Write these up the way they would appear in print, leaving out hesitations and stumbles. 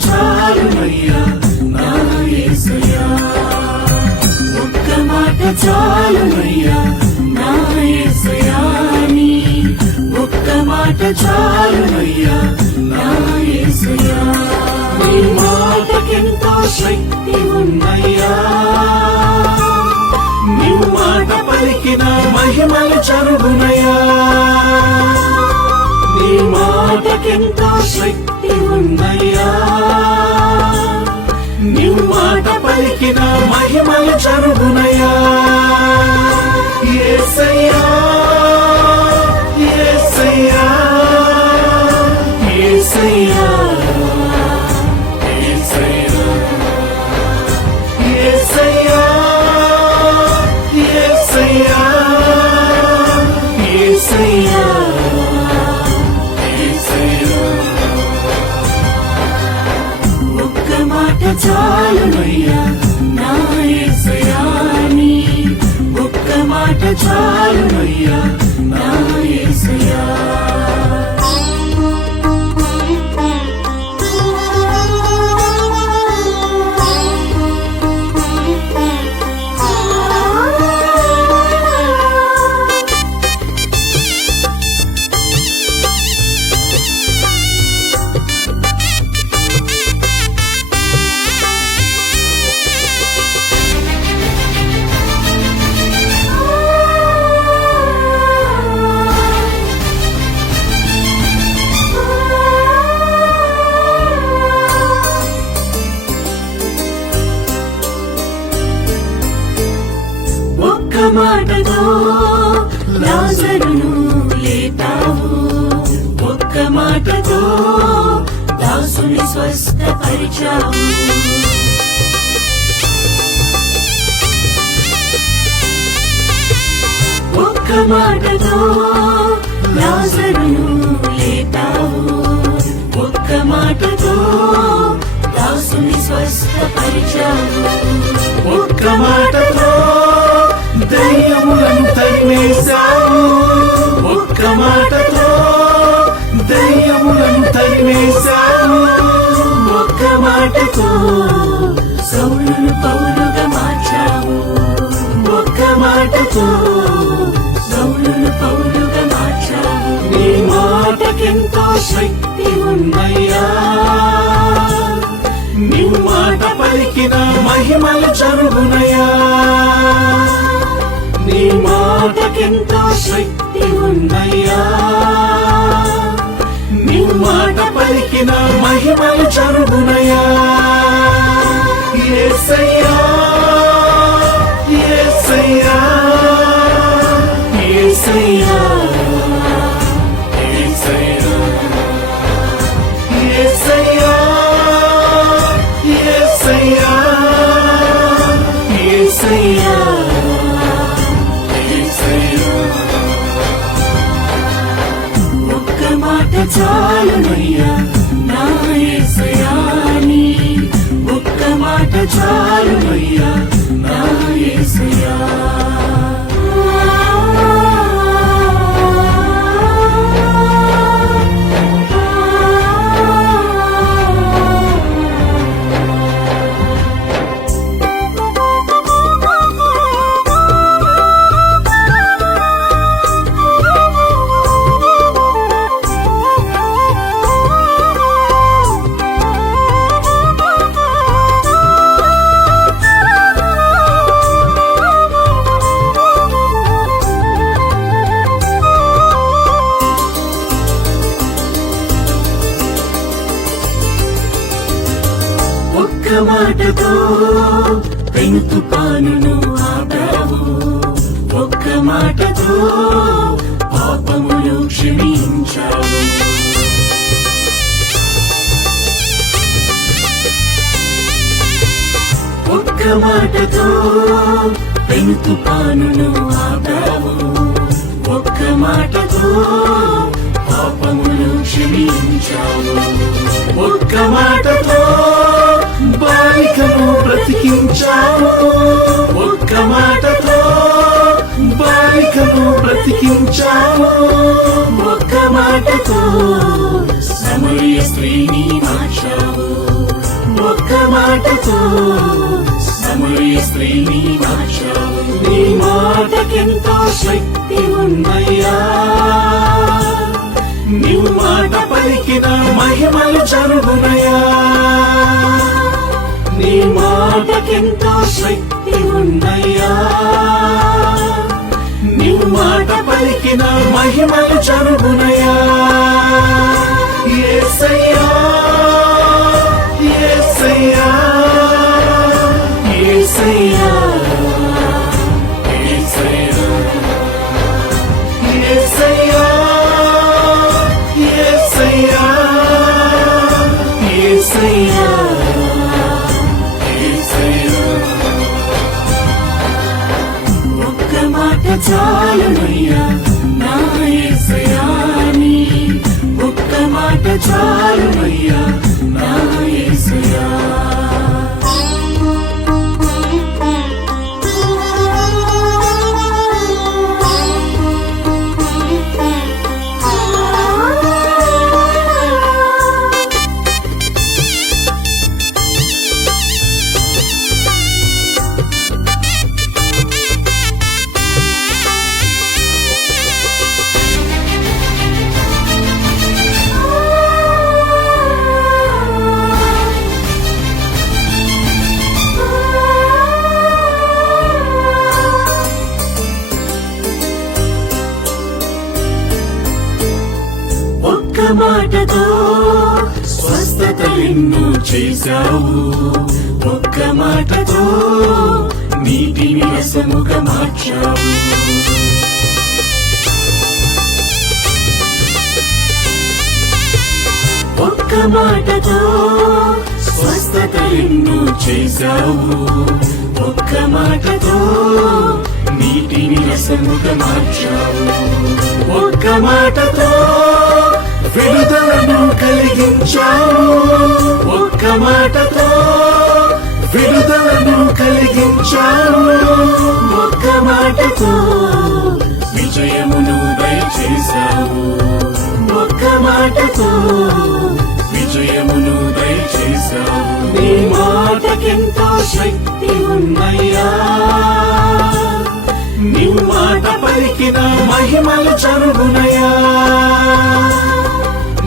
చాలునయ్యా నా యేసయ్యా, ఒక్క మాట చాలునయ్యా నా యేసయ్యా, నీ ఒక్క మాట చాలునయ్యా నా యేసయ్యా. నీ మాటకెంతో శక్తి ఉన్నయ్యా, నీ మాట పలికిన మహిమలు చరుగునయ్యా. నీ మాటకెంతో శక్తి ఉన్నయ్యా, నీ మాట పలికిన మహిమలు చరుగునయ్యా. యేసయ్యా యేసయ్యా యేసయ్యా యేసయ్యా యేసయ్యా యేసయ్యా యేసయ్యా యేసయ్యా. ఒక్క మాట చాలునయ్యా నా యేసయ్యా, నీ ఒక్క మాట చాలునయ్యా నా యేసయ్యా. ఒక్క మాటతో లాజరును లేపావు, ఒక్క మాటతో దాసుని స్వస్థపరిచావు. ఒక్క మాటతో లాజరును లేపావు, ఒక్క మాటతో దాసుని స్వస్థపరిచావు. ఒక్క మాటతో దయ్యములను తరిమేశావు, ఒక్క మాటతో దయ్యములను తరిమేశావు. ఒక్క మాటతో సౌలును పౌలుగా మార్చావు, ఒక్క మాటతో సౌలును పౌలుగా మార్చావు. నీ మాటకెంతో శక్తి ఉన్నయ్యా, నీ మాట పలికిన మహిమలు చరుగునయ్యా. నీ మాటకెంతో శక్తి ఉన్నయ్యా, నీ మాట పలికిన మహిమలు చరుగునయ్యా. యేసయ్యా యేసయ్యా యేసయ్యా యేసయ్యా యేసయ్యా యేసయ్యా యేసయ్యా. ఒక్క మాట చాలునయ్యా నా యేసయ్యా, నీ ఒక్క మాట చాలునయ్యా నా యేసయ్యా. ఒక్క మాటతో పెను తుఫానును ఆపావు, ఒక్క మాటతో పాపములు క్షమించావు. ఒక్క మాటతో పెను తుఫానును ఆపావు, ఒక్క మాటతో పాపములు క్షమించావు. ఒక్క మాటతో బాలికను బ్రతికించావు, ఒక్క మాటతో బాలికను బ్రతికించావు. ఒక్క మాటతో సమరయ స్త్రీని మార్చావు. మాటతో సమరయ స్త్రీని మార్చావు. నీ మాటకెంతో శక్తి ఉందయ్యా, నీవు మాట పలికిన మహిమలు జరుగునయ్యా. నీ మాటకెంతో శక్తి ఉందయ్యా, నీవు మాట పలికిన మహిమలు జరుగునయ్యా. యేసయ్యా యేసయ్యా యేసయ్యా యేసయ్యా యేసయ్యా యేసయ్యా యేసయ్యా యేసయ్యా. ఒక్క మాట చాలునయ్యా నా యేసయ్యా నీ, ఒక్క మాట చాలునయ్యా నా యేసయ్యా. ఒక్క మాటతో స్వస్థతలెన్నో చేశావు, ఒక్క మాటతో నీటిని రసముగా మార్చావు. ఒక్క మాటతో స్వస్థతలెన్నో చేశావు, ఒక్క మాటతో నీటిని రసముగా మార్చావు. ఒక్క మాటతో విడుదలను కలిగించావు, ఒక్క మాటతో విడుదలను కలిగించావు. ఒక్క మాటతో విజయమును దయచేశావు, ఒక్క మాటతో విజయమును దయచేశావు. నీ మాటకెంతో శక్తి ఉందయ్యా, నీవు మాట పలికిన మహిమలు జరుగునయ్యా.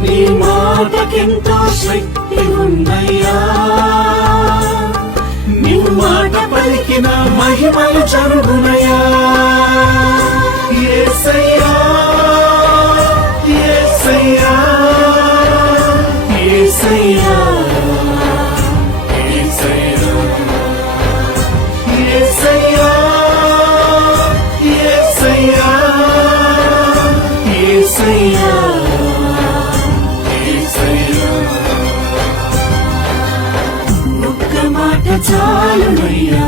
నీ మాటకెంతో శక్తి ఉందయ్యా, నీవు మాట పలికిన మహిమలు జరుగునయ్యా. యేసయ్యా యేసయ్యా యేసయ్యా యేసయ్యా యేసయ్యా యేసయ్యా యేసయ్యా యేసయ్యా. ఒక్క మాట చాలునయ్యా